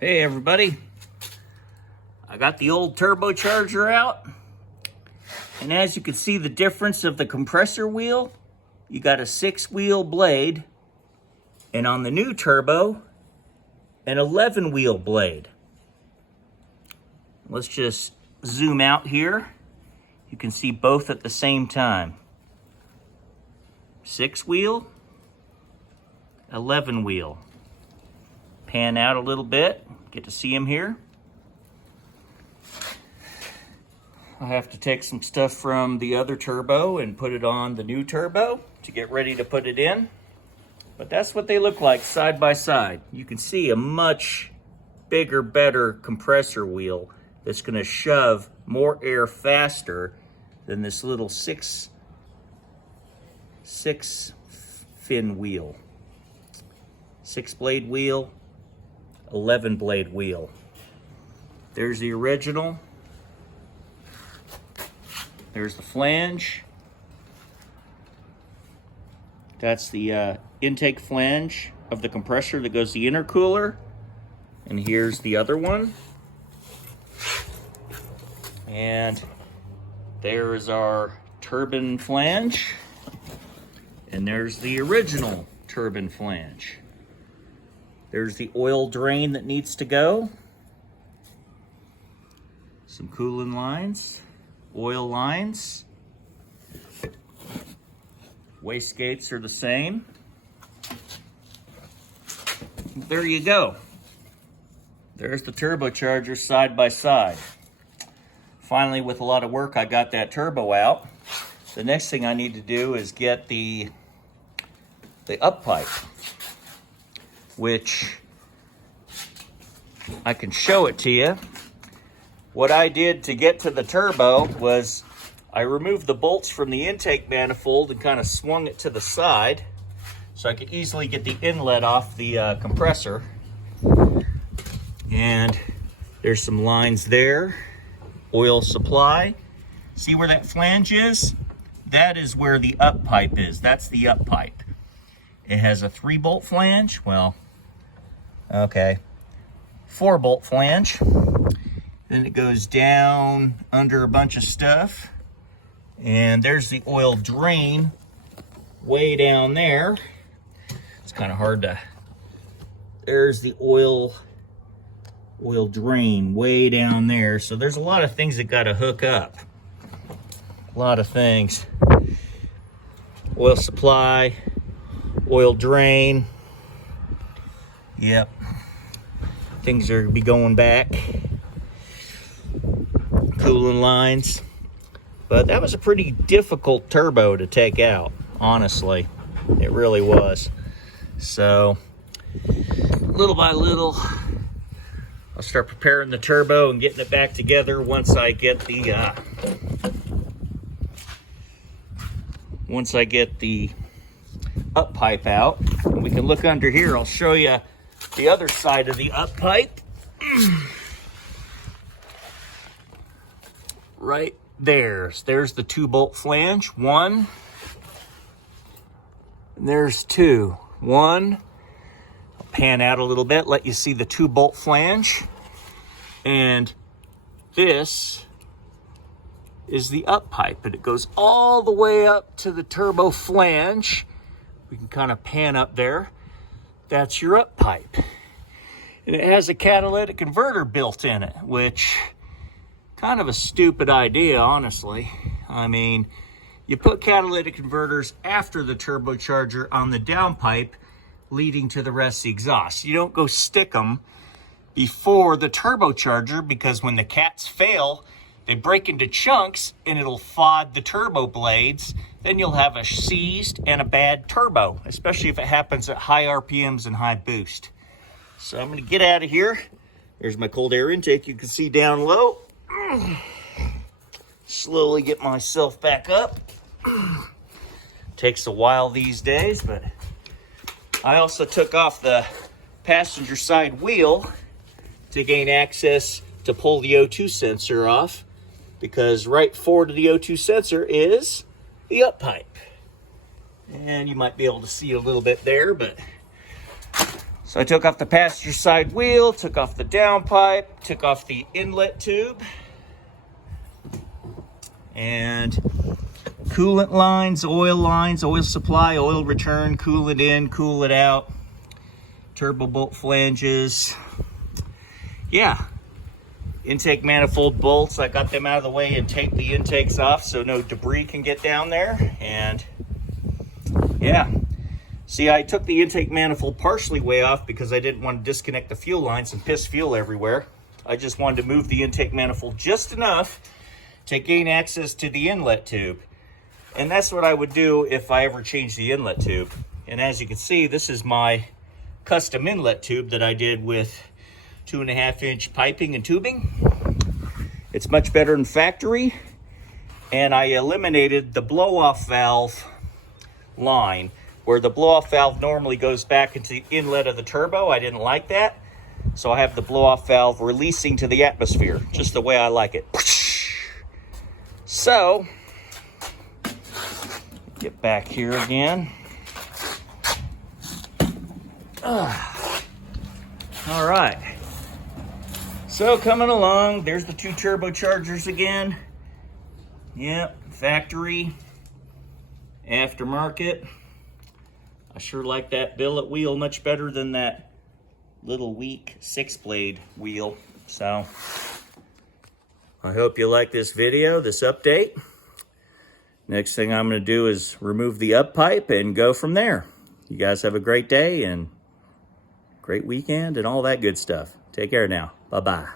Hey everybody, I got the old turbocharger out, and as you can see the difference of the compressor wheel, you got a 6-wheel blade, and on the new turbo, an 11-wheel blade. Let's just zoom out here. You can see both at the same time. 6-wheel, 11-wheel. Pan out a little bit, get to see them here. I have to take some stuff from the other turbo and put it on the new turbo to get ready to put it in. But that's what they look like side by side. You can see a much bigger, better compressor wheel that's gonna shove more air faster than this little six fin wheel. 6-blade wheel, 11-blade wheel. There's the original. There's the flange. That's the intake flange of the compressor that goes to the intercooler. And here's the other one. And there is our turbine flange. And there's the original turbine flange. There's the oil drain that needs to go. Some coolant lines, oil lines. Wastegates are the same. There you go. There's the turbocharger side by side. Finally, with a lot of work, I got that turbo out. The next thing I need to do is get the up pipe, which I can show it to you. What I did to get to the turbo was I removed the bolts from the intake manifold and kind of swung it to the side so I could easily get the inlet off the compressor. And there's some lines there. Oil supply. See where that flange is? That is where the up pipe is. That's the up pipe. It has a 3-bolt flange. Well, okay, 4-bolt flange. Then it goes down under a bunch of stuff. And there's the oil drain way down there. It's kind of hard to, there's the oil drain way down there. So there's a lot of things that got to hook up. A lot of things. Oil supply, oil drain. Yep. Things are gonna be going back. Coolant lines. But that was a pretty difficult turbo to take out, honestly. It really was. So, little by little, I'll start preparing the turbo and getting it back together once I get the up pipe out. And we can look under here. I'll show you the other side of the up pipe. Right there's the 2-bolt flange. One. And there's 2. One. I'll pan out a little bit, let you see the 2-bolt flange. And this is the up pipe, and it goes all the way up to the turbo flange. We can kind of pan up there. That's your up pipe. And it has a catalytic converter built in it, which kind of a stupid idea, honestly. I mean, you put catalytic converters after the turbocharger on the downpipe leading to the rest of the exhaust. You don't go stick them before the turbocharger, because when the cats fail, they break into chunks and it'll FOD the turbo blades. Then you'll have a seized and a bad turbo, especially if it happens at high RPMs and high boost. So I'm gonna get out of here. There's my cold air intake you can see down low. Slowly get myself back up. Takes a while these days, but I also took off the passenger side wheel to gain access to pull the O2 sensor off, because right forward of the O2 sensor is the up pipe. And you might be able to see a little bit there, but So I took off the passenger side wheel, took off the downpipe, took off the inlet tube, and coolant lines, oil supply, oil return, cool it in, cool it out, turbo bolt flanges. Yeah, intake manifold bolts, I got them out of the way and taped the intakes off so no debris can get down there. And yeah, see, I took the intake manifold partially way off because I didn't want to disconnect the fuel lines and piss fuel everywhere. I just wanted to move the intake manifold just enough to gain access to the inlet tube. And that's what I would do if I ever changed the inlet tube. And as you can see, this is my custom inlet tube that I did with 2.5-inch piping and tubing. It's much better than factory. And I eliminated the blow-off valve line, where the blow-off valve normally goes back into the inlet of the turbo. I didn't like that. So I have the blow-off valve releasing to the atmosphere, just the way I like it. So, get back here again. All right. So coming along, there's the 2 turbochargers again. Yep, factory, aftermarket. I sure like that billet wheel much better than that little weak 6-blade wheel. So I hope you like this video, this update. Next thing I'm going to do is remove the up pipe and go from there. You guys have a great day and great weekend and all that good stuff. Take care now. Bye-bye.